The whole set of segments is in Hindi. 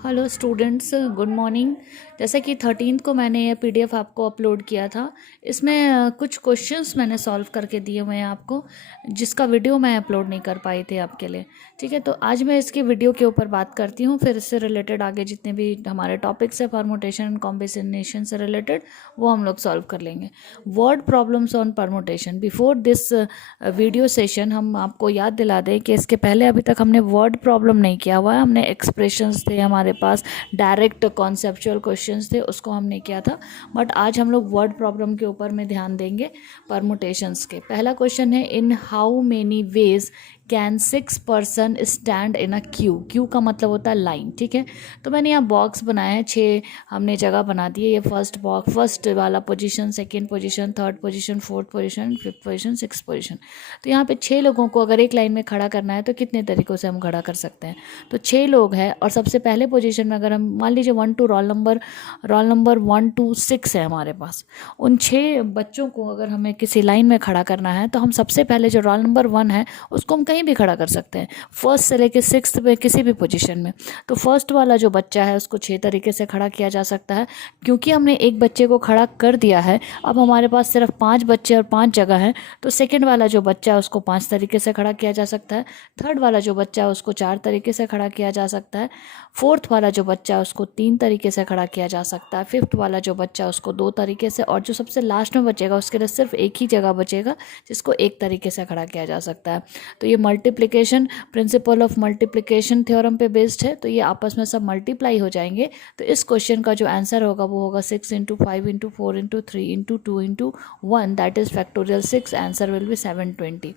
Hello students, good morning. जैसा कि 13th को मैंने ये पीडीएफ आपको अपलोड किया था। इसमें कुछ क्वेश्चंस मैंने सॉल्व करके दिए हुए हैं आपको, जिसका वीडियो मैं अपलोड नहीं कर पाई थी आपके लिए। ठीक है, तो आज मैं इसके वीडियो के ऊपर बात करती हूँ, फिर इससे रिलेटेड आगे जितने भी हमारे टॉपिक्स है परमुटेशन एंड कॉम्बिनेशन से रिलेटेड, वो हम लोग सॉल्व कर लेंगे। Word problems on permutation. Before this video session हम आपको याद दिला दें कि इसके पहले अभी तक हमने वर्ड प्रॉब्लम नहीं किया हुआ है। हमने एक्सप्रेशंस थे हमारे पास, डायरेक्ट कॉन्सेप्चुअल क्वेश्चंस थे, उसको हमने किया था। बट आज हम लोग वर्ड प्रॉब्लम के ऊपर में ध्यान देंगे, परमुटेशंस के। पहला क्वेश्चन है, इन how many ways can 6 person stand in a Q. Q का मतलब होता है लाइन। ठीक है, तो मैंने यहाँ बॉक्स बनाया है, 6 हमने जगह बना दी है। ये फर्स्ट बॉक्स, फर्स्ट वाला position, second position, third position, fourth position, fifth position, six position. तो यहाँ पे 6 लोगों को अगर एक लाइन में खड़ा करना है तो कितने तरीक़ों से हम खड़ा कर सकते हैं। तो 6 लोग हैं और सबसे पहले पोजीशन में अगर हम मान लीजिए 1 2 रोल नंबर 1 2 6 है हमारे पास। उन 6 बच्चों को अगर हमें किसी लाइन में खड़ा करना है तो हम सबसे पहले जो रोल नंबर 1 है उसको हम कहीं भी खड़ा कर सकते हैं, फर्स्ट से लेकर 6th में किसी भी पोजीशन में। तो फर्स्ट वाला जो बच्चा है उसको 6 तरीके से खड़ा किया जा सकता है। क्योंकि हमने एक बच्चे को खड़ा कर दिया है, अब हमारे पास सिर्फ 5 बच्चे और 5 जगह हैं। तो सेकंड वाला जो बच्चा है उसको 5 तरीके से खड़ा किया जा सकता है। थर्ड वाला जो बच्चा है उसको 4 तरीके से खड़ा किया जा सकता है। फोर्थ वाला जो बच्चा है उसको 3 तरीके से खड़ा किया जा सकता है। फिफ्थ वाला जो बच्चा है उसको 2 तरीके से, और जो सबसे लास्ट में बचेगा उसके लिए सिर्फ एक ही जगह बचेगा जिसको 1 तरीके से खड़ा किया जा सकता है। तो ये multiplication, principle of multiplication theorem पे बेस्ड है। तो ये आपस में सब मल्टीप्लाई हो जाएंगे। तो इस क्वेश्चन का जो आंसर होगा वो होगा 6 into 5 into 4 into 3 into 2 into 1, that is factorial 6। Answer will be 720।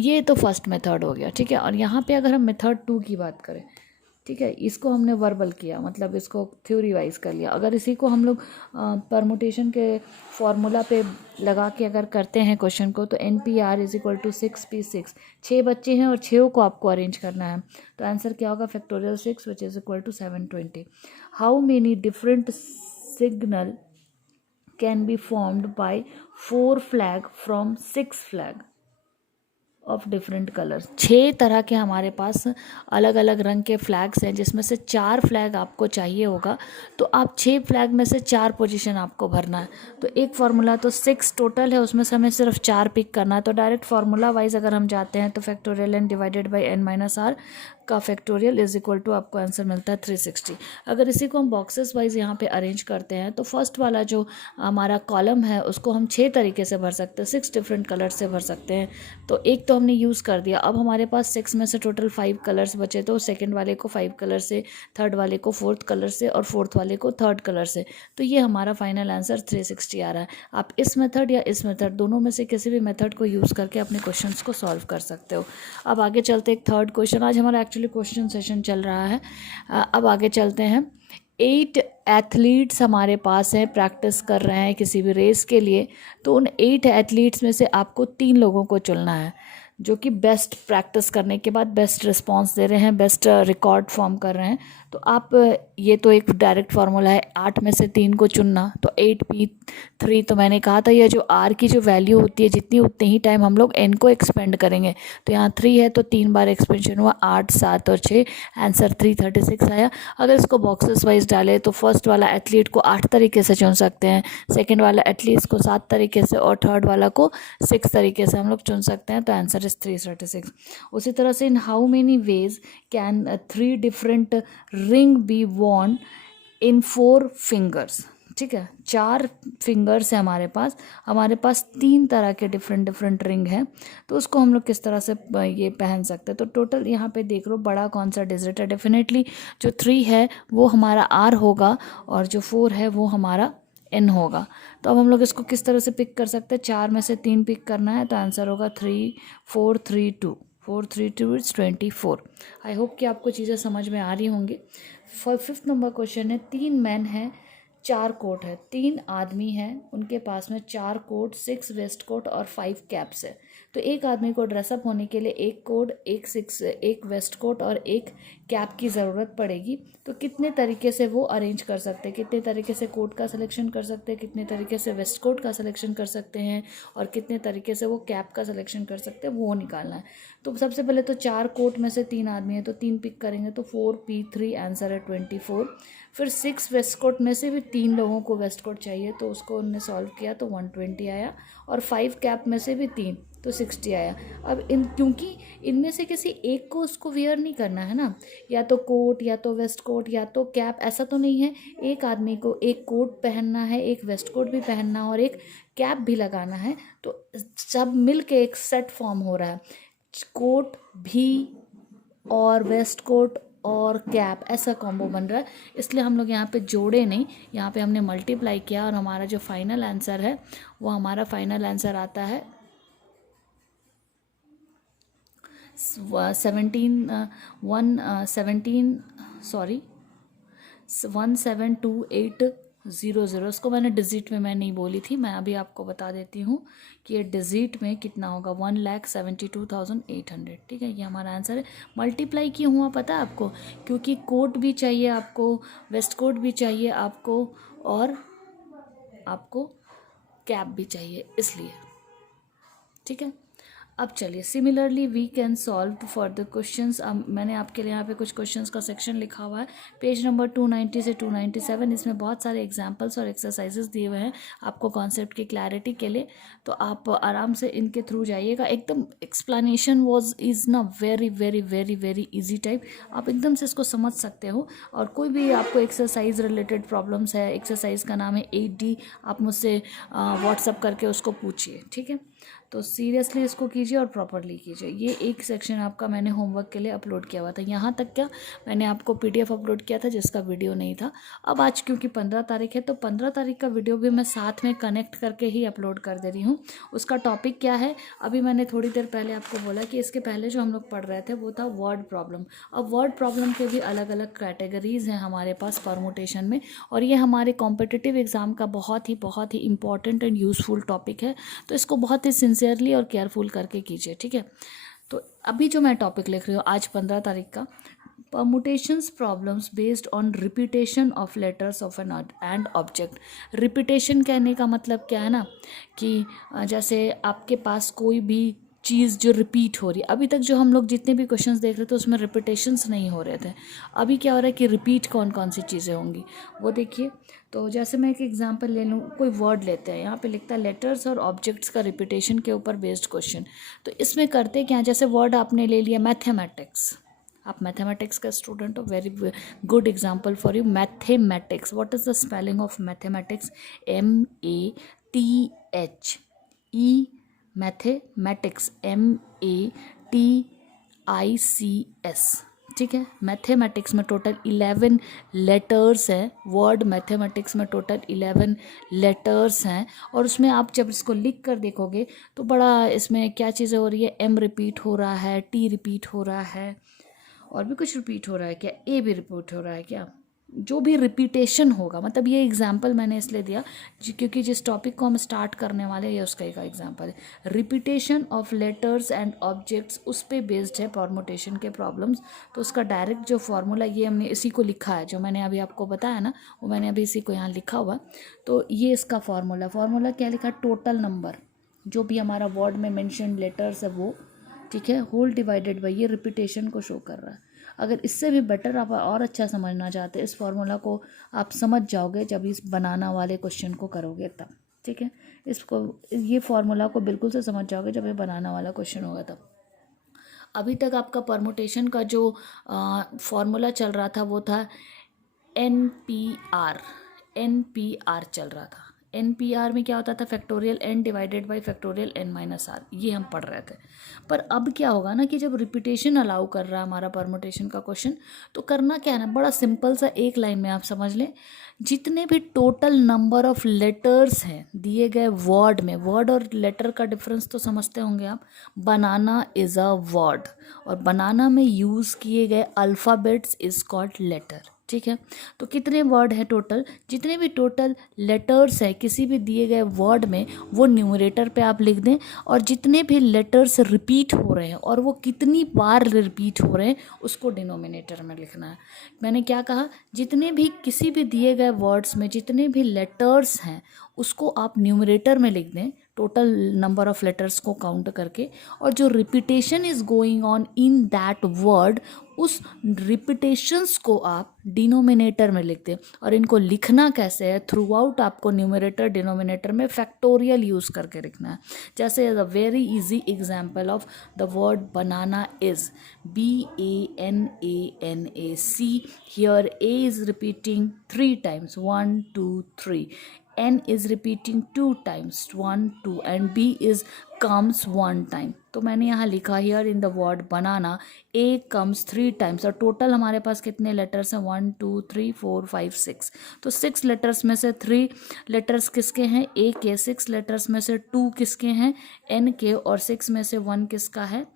ये तो फर्स्ट मेथड हो गया। ठीक है, और यहाँ पे अगर हम मेथड 2 की बात करें, ठीक है, इसको हमने वर्बल किया, मतलब इसको थ्योरी वाइज कर लिया। अगर इसी को हम लोग परमुटेशन के फॉर्मूला पे लगा के अगर करते हैं क्वेश्चन को, तो NPR is equal to 6P6। 6 बच्चे हैं और 6 को आपको अरेंज करना है। तो आंसर क्या होगा, factorial 6 which is equal to 720। How many different signal can be formed by 4 flag from 6 flag of different colours. 6 तरह के हमारे पास अलग अलग रंग के फ्लैग्स हैं, जिसमें से 4 फ्लैग आपको चाहिए होगा। तो आप 6 फ्लैग में से 4 पोजीशन आपको भरना है। तो एक फार्मूला तो 6 टोटल है, उसमें से हमें सिर्फ 4 पिक करना है। तो डायरेक्ट फार्मूला वाइज अगर हम जाते हैं तो factorial n divided by n-r का फैक्टोरियल इज इक्वल टू आपको आंसर मिलता है 360। अगर इसी को हम बॉक्सेस वाइज यहाँ पे अरेंज करते हैं तो फर्स्ट वाला जो हमारा कॉलम है उसको हम 6 तरीके से भर सकते हैं, 6 डिफरेंट कलर से भर सकते हैं। तो एक तो हमने यूज़ कर दिया। अब हमारे पास 6 में से टोटल 5 कलर्स बचे, तो सेकंड वाले को 5 कलर से, थर्ड वाले को 4th कलर से, और फोर्थ वाले को 3rd कलर से। तो ये हमारा फाइनल आंसर 360 आ रहा है। आप इस मेथड या इस मेथड, दोनों में से किसी भी मेथड को यूज़ करके अपने क्वेश्चंस को सॉल्व कर सकते हो। अब आगे चलते एक थर्ड क्वेश्चन। आज हमारा एक्चुअली क्वेश्चन सेशन चल रहा है। अब आगे चलते हैं। 8 एथलीट्स हमारे पास हैं, प्रैक्टिस कर रहे हैं किसी भी रेस के लिए। तो उन 8 एथलीट्स में से आपको 3 लोगों को चुनना है जो कि बेस्ट प्रैक्टिस करने के बाद बेस्ट रिस्पांस दे रहे हैं, बेस्ट रिकॉर्ड फॉर्म कर रहे हैं। तो आप, ये तो एक डायरेक्ट फार्मूला है, 8 में से 3 को चुनना। तो 8P3, तो मैंने कहा था ये जो R की जो वैल्यू होती है जितनी, उतने ही टाइम हम लोग N को एक्सपेंड करेंगे। तो यहाँ 3 है तो 3 बार एक्सपेंशन हुआ, 8 7 और 6, आंसर 336 आया। अगर इसको बॉक्सेस वाइज डालें तो फर्स्ट वाला एथलीट को 8 तरीके से चुन सकते हैं, सेकेंड वाला एथलीट को 7 तरीके से, और थर्ड वाला को 6 तरीके से हम लोग चुन सकते हैं। तो आंसर इज 336। उसी तरह से इन how many ways can 3 different ring B Warne in 4 fingers. ठीक है, 4 फिंगर्स है हमारे पास 3 तरह के डिफरेंट रिंग हैं। तो उसको हम लोग किस तरह से ये पहन सकते हैं। तो टोटल यहाँ पे देख लो, बड़ा कौन सा डिजिट है, डेफिनेटली जो 3 है वो हमारा R होगा, और जो 4 है वो हमारा N होगा। तो अब हम लोग इसको किस तरह से पिक कर सकते हैं, 4 में से 3 पिक करना है। तो आंसर होगा 3 4 3 2, 4 3 2 इज 24। आई होप कि आपको चीज़ें समझ में आ रही होंगी। 5th नंबर क्वेश्चन है, 3 मैन हैं, 4 कोट है। 3 आदमी हैं, उनके पास में 4 कोट, 6 वेस्ट कोट और 5 कैप्स है। तो एक आदमी को ड्रेसअप होने के लिए 1 कोट, 1 वेस्ट कोट और 1 कैप की ज़रूरत पड़ेगी, तो कितने तरीके से वो अरेंज कर सकते हैं, कितने तरीके से कोट का सिलेक्शन कर सकते हैं, कितने तरीके से वेस्ट कोट का सिलेक्शन कर सकते हैं, और कितने तरीके से वो कैप का सिलेक्शन कर सकते हैं, वो निकालना है। तो सबसे पहले तो 4 कोट में से 3 आदमी है तो 3 पिक करेंगे, तो 4P3 आंसर है 24। फिर 6 वेस्ट कोट में से भी 3 लोगों को वेस्ट कोट चाहिए, तो उसको उनने सॉल्व किया तो 120 आया, और 5 कैप में से भी 3 तो 60 आया। अब क्योंकि इनमें से किसी एक को उसको वेयर नहीं करना है ना, या तो कोट या तो वेस्ट कोट या तो कैप, ऐसा तो नहीं है। एक आदमी को एक कोट पहनना है, एक वेस्ट कोट भी पहनना और एक कैप भी लगाना है, तो सब मिल के एक सेट फॉर्म हो रहा है, कोट भी और वेस्ट कोट और कैप, ऐसा कॉम्बो बन रहा है। इसलिए हम लोग यहाँ पे जोड़े नहीं, यहाँ पे हमने मल्टीप्लाई किया, और हमारा जो फाइनल आंसर है वो हमारा फाइनल आंसर आता है 172,800। इसको मैंने डिजिट में मैं नहीं बोली थी, मैं अभी आपको बता देती हूँ कि ये डिजिट में कितना होगा, 1,72,800। ठीक है, ये हमारा आंसर है। मल्टीप्लाई क्यों हुआ पता है आपको? क्योंकि कोट भी चाहिए आपको, वेस्ट कोट भी चाहिए आपको, और आपको कैप भी चाहिए, इसलिए। ठीक है, अब चलिए similarly we can solve for the questions. अब मैंने आपके लिए यहाँ पे कुछ क्वेश्चंस का सेक्शन लिखा हुआ है, पेज नंबर 290 से 297। इसमें बहुत सारे एग्जांपल्स और एक्सरसाइजेस दिए हुए हैं आपको कॉन्सेप्ट की क्लैरिटी के लिए, तो आप आराम से इनके थ्रू जाइएगा। एकदम एक्सप्लेनेशन इज़ ना very very very very easy type, आप एकदम से इसको समझ सकते हो। और कोई भी आपको एक्सरसाइज रिलेटेड प्रॉब्लम्स है, एक्सरसाइज का नाम है 8D, आप मुझसे व्हाट्सअप करके उसको पूछिए। ठीक है, तो सीरियसली इसको कीजिए और प्रॉपरली कीजिए। ये एक सेक्शन आपका मैंने होमवर्क के लिए अपलोड किया हुआ था, यहाँ तक क्या मैंने आपको PDF अपलोड किया था जिसका वीडियो नहीं था। अब आज क्योंकि 15 तारीख है, तो 15 तारीख का वीडियो भी मैं साथ में कनेक्ट करके ही अपलोड कर दे रही हूँ। उसका टॉपिक क्या है, अभी मैंने थोड़ी देर पहले आपको बोला कि इसके पहले जो हम लोग पढ़ रहे थे वो था वर्ड प्रॉब्लम। अब वर्ड प्रॉब्लम के भी अलग अलग कैटेगरीज हैं हमारे पास परमुटेशन में, और ये हमारे कॉम्पिटिटिव एग्ज़ाम का बहुत ही इंपॉर्टेंट एंड यूज़फुल टॉपिक है, तो इसको बहुत ही सिंसियरली और केयरफुल करके कीजिए। ठीक है, तो अभी जो मैं टॉपिक लिख रही हूँ आज 15 तारीख का, permutations problems based on repetition of letters of n and object. Repetition कहने का मतलब क्या है ना, कि जैसे आपके पास कोई भी चीज़ जो रिपीट हो रही है, अभी तक जो हम लोग जितने भी क्वेश्चंस देख रहे थे उसमें रिपीटेशंस नहीं हो रहे थे। अभी क्या हो रहा है कि रिपीट कौन कौन सी चीज़ें होंगी वो देखिए। तो जैसे मैं एक एग्जांपल ले लूँ, कोई वर्ड लेते हैं, यहाँ पे लिखता है लेटर्स और ऑब्जेक्ट्स का रिपीटेशन के ऊपर बेस्ड क्वेश्चन। तो इसमें करते क्या, जैसे वर्ड आपने ले लिया मैथमेटिक्स, आप मैथमेटिक्स का स्टूडेंट हो, very good example for you. Mathematics, what is the spelling of mathematics? MATHE, mathematics MATICS। ठीक है, मैथमेटिक्स में टोटल 11 लेटर्स हैं, वर्ड मैथमेटिक्स में टोटल 11 लेटर्स हैं, और उसमें आप जब इसको लिख कर देखोगे तो बड़ा इसमें क्या चीज़ें हो रही है, M रिपीट हो रहा है, T रिपीट हो रहा है, और भी कुछ रिपीट हो रहा है क्या, A भी रिपीट हो रहा है क्या, जो भी रिपीटेशन होगा। मतलब ये एग्जाम्पल मैंने इसलिए दिया क्योंकि जिस टॉपिक को हम स्टार्ट करने वाले हैं ये उसका एक एग्जाम्पल है, repetition of letters and objects, उस पे बेस्ड है परमुटेशन के प्रॉब्लम्स। तो उसका डायरेक्ट जो फॉर्मूला, ये हमने इसी को लिखा है, जो मैंने अभी आपको बताया ना वो मैंने अभी इसी को यहाँ लिखा हुआ। तो ये इसका फॉर्मूला क्या लिखा है, टोटल नंबर जो भी हमारा वर्ड में मेंशन लेटर्स है वो, ठीक है, होल डिवाइडेड बाई ये रिपीटेशन को शो कर रहा है। अगर इससे भी बेटर आप और अच्छा समझना चाहते हैं, इस फॉर्मूला को आप समझ जाओगे जब इस बनाना वाले क्वेश्चन को करोगे तब। ठीक है, इसको ये फॉर्मूला को बिल्कुल से समझ जाओगे जब ये बनाना वाला क्वेश्चन होगा तब। अभी तक आपका परमुटेशन का जो फॉर्मूला चल रहा था वो था NPR चल रहा था। NPR में क्या होता था, factorial n divided by factorial n-r, ये हम पढ़ रहे थे। पर अब क्या होगा ना कि जब रिपीटेशन अलाउ कर रहा है हमारा परमुटेशन का क्वेश्चन, तो करना क्या है ना, बड़ा सिंपल सा एक लाइन में आप समझ लें, जितने भी टोटल नंबर ऑफ लेटर्स हैं दिए गए वर्ड में, वर्ड और लेटर का डिफरेंस तो समझते होंगे आप, बनाना इज़ अ वर्ड और बनाना में यूज़ किए गए अल्फ़ाबेट्स इज़ कॉल्ड लेटर। ठीक है। तो कितने वर्ड है टोटल, जितने भी टोटल लेटर्स हैं किसी भी दिए गए वर्ड में वो न्यूमरेटर पे आप लिख दें, और जितने भी लेटर्स रिपीट हो रहे हैं और वो कितनी बार रिपीट हो रहे हैं उसको डिनोमिनेटर में लिखना है। मैंने क्या कहा, जितने भी किसी भी दिए गए वर्ड्स में जितने भी लेटर्स हैं उसको आप न्यूमरेटर में लिख दें, टोटल नंबर ऑफ लेटर्स को काउंट करके, और जो repetition is going on in that word उस रिपीटेशंस को आप डिनोमिनेटर में लिख दें। और इनको लिखना कैसे है, थ्रू आउट आपको न्यूमरेटर डिनोमिनेटर में फैक्टोरियल यूज़ करके लिखना है। जैसे as a very easy example of the word banana is BANANAC, हियर A is repeating 3 times, 1 2 3, N is repeating 2 times, 1 2, and B is comes 1 time। तो मैंने यहाँ लिखा here in the word banana A comes 3 times, और टोटल हमारे पास कितने लेटर्स हैं, 1 2 3 4 5 6। तो 6 लेटर्स में से 3 लेटर्स किसके हैं, A के, 6 लेटर्स में से 2 किसके हैं, N के, और 6 में से 1 किसका है,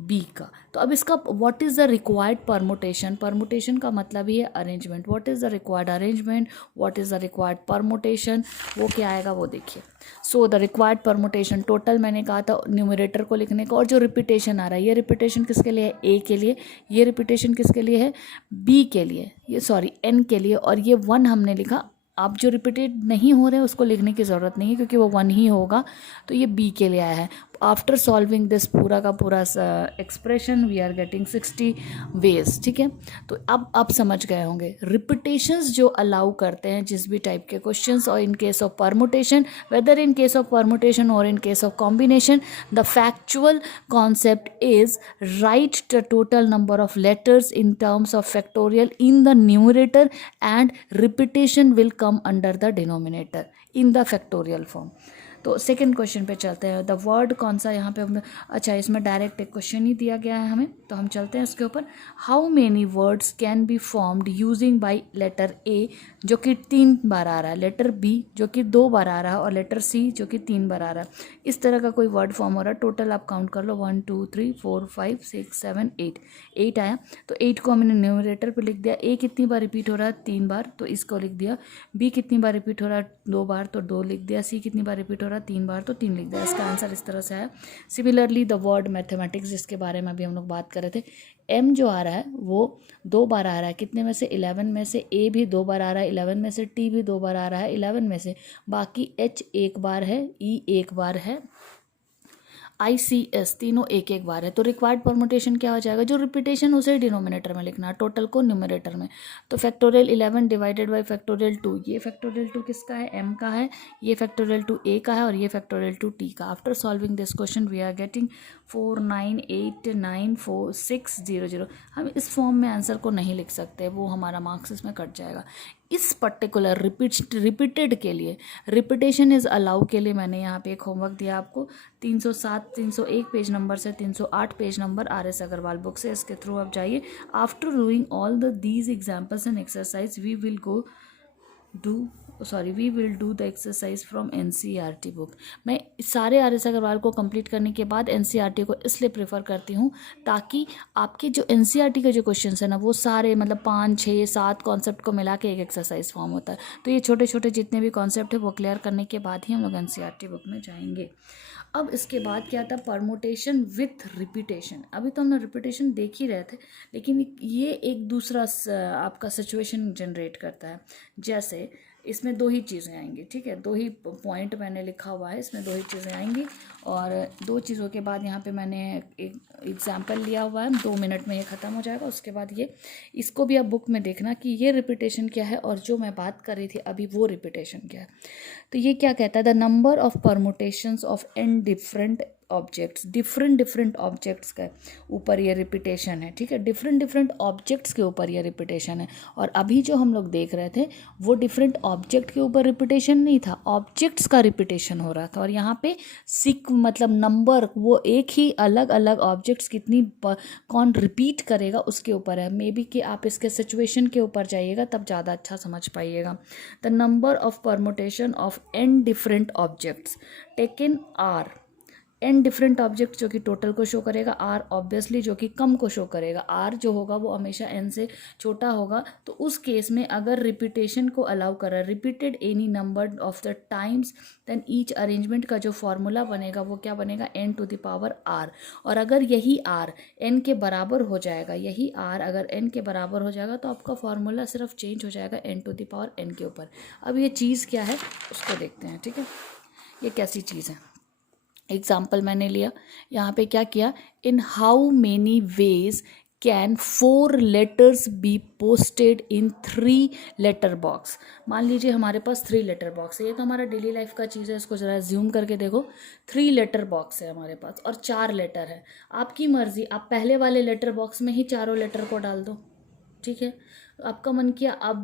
बी का। तो अब इसका what is the required permutation, permutation का मतलब ही है arrangement. What is the required arrangement, what is the required permutation, वो क्या आएगा वो देखिए। So the required permutation, total मैंने कहा था न्यूमरेटर को लिखने का, और जो रिपीटेशन आ रहा है ये रिपीटेशन किसके लिए है, ए के लिए, ये रिपीटेशन किसके लिए है, बी के लिए, ये सॉरी एन के लिए, और ये 1 हमने लिखा। आप जो रिपीटेड नहीं हो रहे हैं उसको लिखने की ज़रूरत नहीं है क्योंकि वो 1 ही होगा, तो ये बी के लिए आया है। आफ्टर सॉल्विंग दिस पूरा का पूरा expression we are getting 60 ways, ठीक है। तो अब आप समझ गए होंगे रिपीटेशंस जो अलाउ करते हैं जिस भी टाइप के क्वेश्चंस, और in case of permutation, whether in case of permutation और in case of combination, the factual concept is right the total number of letters in terms of factorial in the numerator and repetition will come under the denominator in the factorial form. तो सेकंड क्वेश्चन पे चलते हैं। द वर्ड कौन सा यहाँ पे, अच्छा इसमें डायरेक्ट एक क्वेश्चन ही दिया गया है हमें, तो हम चलते हैं उसके ऊपर। How many words can be formed using by letter A जो कि 3 बार आ रहा है, लेटर बी जो कि 2 बार आ रहा है, और लेटर सी जो कि 3 बार आ रहा है। इस तरह का कोई वर्ड फॉर्म हो रहा है। टोटल आप काउंट कर लो, 1 2 3 4 5 6 7 8 आया। तो 8 को हमने न्यूमरेटर पे लिख दिया। ए कितनी बार रिपीट हो रहा है, 3 बार, तो इसको लिख दिया। बी कितनी बार रिपीट हो रहा है, 2 बार, तो 2 लिख दिया। सी कितनी बार रिपीट हो रहा है, 3 बार, तो 3 लिख दिया। इसका आंसर इस तरह से आया। सिमिलरली द वर्ड मैथमेटिक्स जिसके बारे में अभी हम लोग बात कर रहे थे, एम जो आ रहा है वो 2 बार आ रहा है, कितने में से, 11 में से। ए भी 2 बार आ रहा है 11 में से। टी भी 2 बार आ रहा है 11 में से। बाकी एच 1 बार है, ई 1 बार है, ICS तीनों 1 बार है। तो रिक्वायर्ड परमुटेशन क्या हो जाएगा, जो रिपीटेशन उसे डिनोमिनेटर में लिखना है, टोटल को न्यूमरेटर में। तो फैक्टोरियल 11 डिवाइडेड बाई फैक्टोरियल 2, ये फैक्टोरियल 2 किसका है, M का है, ये फैक्टोरियल 2 A का है, और ये फैक्टोरियल 2 T का। After solving this question we are getting 49894600। हम इस फॉर्म में आंसर को नहीं लिख सकते, वो हमारा मार्क्स इसमें कट जाएगा। इस पर्टिकुलर रिपीटेड के लिए, रिपीटेशन इज अलाउ के लिए मैंने यहाँ पे एक होमवर्क दिया आपको, 301 पेज नंबर से 308 page number RS Agarwal book से, इसके थ्रू आप जाइए। After doing all these examples and exercise we will do the exercise from NCERT book. मैं सारे RS अग्रवाल को कंप्लीट करने के बाद NCERT को इसलिए प्रेफर करती हूँ ताकि आपके जो NCERT के जो क्वेश्चन है ना वो सारे मतलब 5 6 7 कॉन्सेप्ट को मिला के एक एक्सरसाइज फॉर्म होता है। तो ये छोटे छोटे जितने भी कॉन्सेप्ट है वो क्लियर करने के बाद ही हम लोग NCERT बुक में जाएंगे। अब इसके बाद क्या था, परमुटेशन विथ रिपीटेशन। अभी तो हमने रिपीटेशन देख ही रहे थे, लेकिन ये एक दूसरा आपका सिचुएशन जनरेट करता है। जैसे इसमें 2 ही चीज़ें आएंगी, ठीक है, 2 ही पॉइंट मैंने लिखा हुआ है, इसमें 2 ही चीज़ें आएंगी, और 2 चीज़ों के बाद यहाँ पे मैंने एक एग्जाम्पल लिया हुआ है, 2 मिनट में ये ख़त्म हो जाएगा। उसके बाद ये इसको भी आप बुक में देखना कि ये रिपीटेशन क्या है और जो मैं बात कर रही थी अभी वो रिपीटेशन क्या है। तो ये क्या कहता है, the number of permutations of n different objects, different objects के ऊपर ये रिपीटेशन है, ठीक है, डिफरेंट ऑब्जेक्ट्स के ऊपर ये रिपीटेशन है। और अभी जो हम लोग देख रहे थे वो डिफरेंट ऑब्जेक्ट के ऊपर रिपीटेशन नहीं था, ऑब्जेक्ट्स का रिपीटेशन हो रहा था। और यहाँ पे मतलब नंबर, वो एक ही अलग अलग ऑब्जेक्ट्स कितनी कौन रिपीट करेगा उसके ऊपर है। मे बी कि आप इसके सिचुएशन के ऊपर जाइएगा तब ज़्यादा अच्छा समझ पाइएगा। The number of permutation of n different objects taken r n different object जो कि टोटल को शो करेगा, r ऑब्वियसली जो कि कम को शो करेगा, r जो होगा वो हमेशा n से छोटा होगा। तो उस केस में अगर रिपीटेशन को अलाउ कर रहा है, repeated any number of the times, then each arrangement का जो फॉर्मूला बनेगा वो क्या बनेगा, n to the power r। और अगर यही r n के बराबर हो जाएगा, यही r अगर n के बराबर हो जाएगा तो आपका फॉर्मूला सिर्फ चेंज हो जाएगा n to the power n के ऊपर। अब ये चीज़ क्या है उसको देखते हैं, ठीक है। ये कैसी चीज़ है, एग्जाम्पल मैंने लिया, यहाँ पे क्या किया, in how many ways can 4 letters be posted in 3 letter box. मान लीजिए हमारे पास 3 लेटर बॉक्स है, ये तो हमारा डेली लाइफ का चीज़ है, इसको ज़रा जूम करके देखो। 3 लेटर बॉक्स है हमारे पास और 4 लेटर है। आपकी मर्ज़ी, आप पहले वाले लेटर बॉक्स में ही चारों लेटर को डाल दो, ठीक है। आपका मन किया आप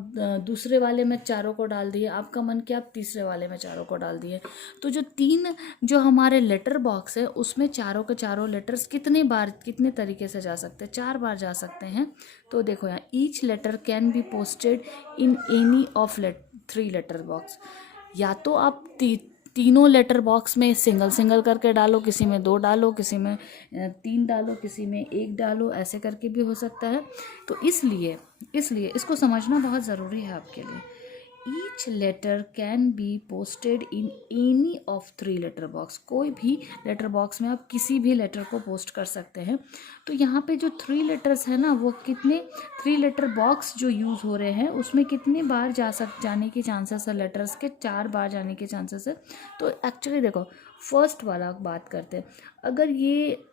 दूसरे वाले में चारों को डाल दिए, आपका मन किया आप तीसरे वाले में चारों को डाल दिए। तो जो 3 जो हमारे लेटर बॉक्स है उसमें चारों के चारों लेटर्स कितने बार कितने तरीके से जा सकते हैं, 4 बार जा सकते हैं। तो देखो यहाँ each letter can be posted in any of 3 letter box. या तो आप तीनों लेटर बॉक्स में सिंगल सिंगल करके डालो, किसी में 2 डालो, किसी में 3 डालो, किसी में 1 डालो, ऐसे करके भी हो सकता है। तो इसलिए इसको समझना बहुत ज़रूरी है आपके लिए। Each letter can be posted in any of 3 letter box. कोई भी लेटर बॉक्स में आप किसी भी लेटर को पोस्ट कर सकते हैं। तो यहाँ पे जो 3 लेटर्स है ना, वो कितने 3 लेटर बॉक्स जो यूज़ हो रहे हैं उसमें कितने बार जाने की चांसेस है, लेटर्स के 4 बार जाने के चांसेस है। तो एक्चुअली देखो फर्स्ट वाला बात करते हैं, अगर ये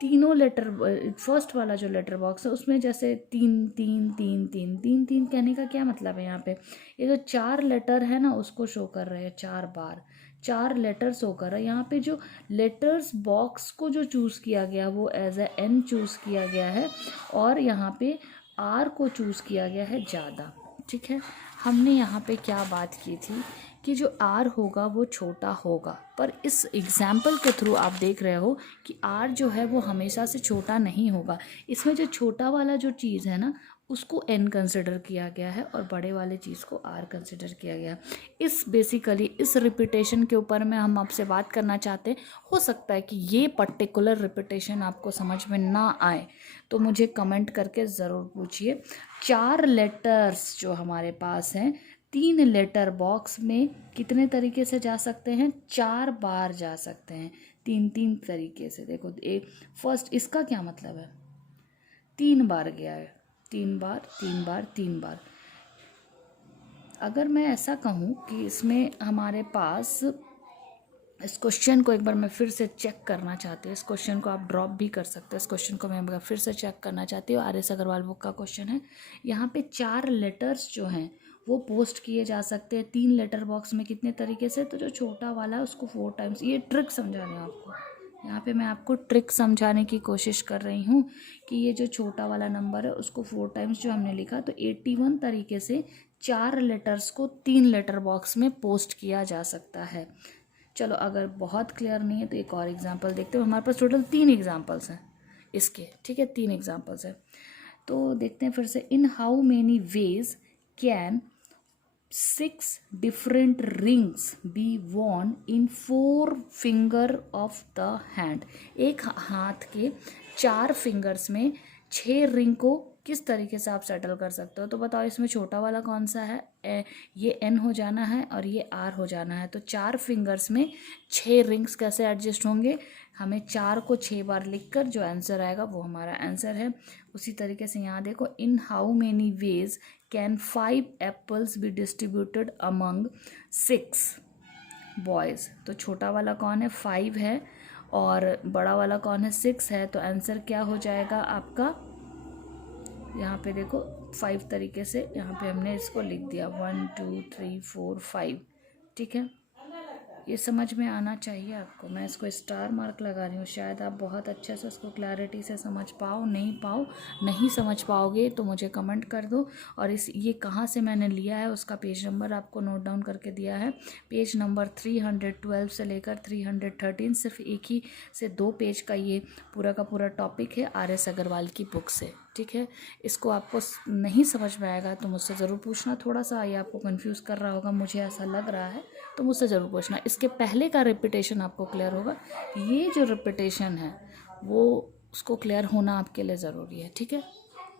तीनों लेटर, फर्स्ट वाला जो लेटर बॉक्स है उसमें जैसे 3 3 3 3 3 3 कहने का क्या मतलब है, यहाँ पे ये जो 4 लेटर है ना उसको शो कर रहे हैं 4 बार, 4 लेटर शो कर रहा है। यहाँ पे जो लेटर्स बॉक्स को जो चूज़ किया गया वो एज ए n चूज़ किया गया है और यहाँ पे r को चूज़ किया गया है ज़्यादा, ठीक है। हमने यहाँ पे क्या बात की थी कि जो r होगा वो छोटा होगा, पर इस एग्जाम्पल के थ्रू आप देख रहे हो कि r जो है वो हमेशा से छोटा नहीं होगा। इसमें जो छोटा वाला जो चीज़ है ना उसको n कंसिडर किया गया है और बड़े वाले चीज़ को r कंसिडर किया गया। इस बेसिकली इस रिपीटेशन के ऊपर में हम आपसे बात करना चाहते हैं। हो सकता है कि ये पर्टिकुलर रिपीटेशन आपको समझ में ना आए तो मुझे कमेंट करके ज़रूर पूछिए। 4 लेटर्स जो हमारे पास हैं 3 लेटर बॉक्स में कितने तरीके से जा सकते हैं, 4 बार जा सकते हैं, 3 तरीके से। देखो एक फर्स्ट, इसका क्या मतलब है, 3 बार गया है, 3 बार 3 बार 3 बार। अगर मैं ऐसा कहूँ कि इसमें हमारे पास, इस क्वेश्चन को एक बार मैं फिर से चेक करना चाहती हूँ, इस क्वेश्चन को आप ड्रॉप भी कर सकते हो, इस क्वेश्चन को मैं फिर से चेक करना चाहती हूँ। RS अग्रवाल बुक का क्वेश्चन है। यहाँ पे 4 लेटर्स जो हैं वो पोस्ट किए जा सकते हैं 3 लेटर बॉक्स में कितने तरीके से, तो जो छोटा वाला है उसको 4 टाइम्स। ये ट्रिक समझा रही हूँ आपको, यहाँ पे मैं आपको ट्रिक समझाने की कोशिश कर रही हूँ कि ये जो छोटा वाला नंबर है उसको 4 टाइम्स जो हमने लिखा, तो 81 तरीके से 4 लेटर्स को 3 लेटर बॉक्स में पोस्ट किया जा सकता है। चलो अगर बहुत क्लियर नहीं है तो एक और एग्जांपल देखते हैं। हमारे पास टोटल 3 एग्जांपल्स हैं इसके, ठीक है, 3 एग्जांपल्स हैं। तो देखते हैं फिर से। इन how many ways can 6 different rings B Warne in 4 finger of the hand. एक हाथ के 4 फिंगर्स में 6 रिंग को किस तरीके से आप सेटल कर सकते हो। तो बताओ इसमें छोटा वाला कौन सा है, ये n हो जाना है और ये r हो जाना है। तो 4 फिंगर्स में 6 रिंग्स कैसे एडजस्ट होंगे, हमें 4 को 6 बार लिखकर जो आंसर आएगा वो हमारा आंसर है। उसी तरीके से यहाँ देखो, इन how many ways can 5 apples be distributed among 6 boys. तो छोटा वाला कौन है, 5 है, और बड़ा वाला कौन है, 6 है। तो आंसर क्या हो जाएगा आपका, यहाँ पे देखो 5 तरीके से यहाँ पे हमने इसको लिख दिया 1 2 3 4 5, ठीक है। ये समझ में आना चाहिए आपको। मैं इसको स्टार मार्क लगा रही हूँ, शायद आप बहुत अच्छे से उसको क्लैरिटी से समझ पाओ, नहीं समझ पाओगे तो मुझे कमेंट कर दो। और ये कहाँ से मैंने लिया है उसका पेज नंबर आपको नोट डाउन करके दिया है। पेज नंबर 312 से लेकर 313, सिर्फ एक ही से 2 पेज का ये पूरा का पूरा टॉपिक है RS अग्रवाल की बुक से। ठीक है। इसको आपको नहीं समझ में आएगा तो मुझसे ज़रूर पूछना, थोड़ा सा ये आपको कंफ्यूज कर रहा होगा, मुझे ऐसा लग रहा है, तो मुझसे ज़रूर पूछना। इसके पहले का रिपीटेशन आपको क्लियर होगा, ये जो रिपीटेशन है वो उसको क्लियर होना आपके लिए ज़रूरी है, ठीक है।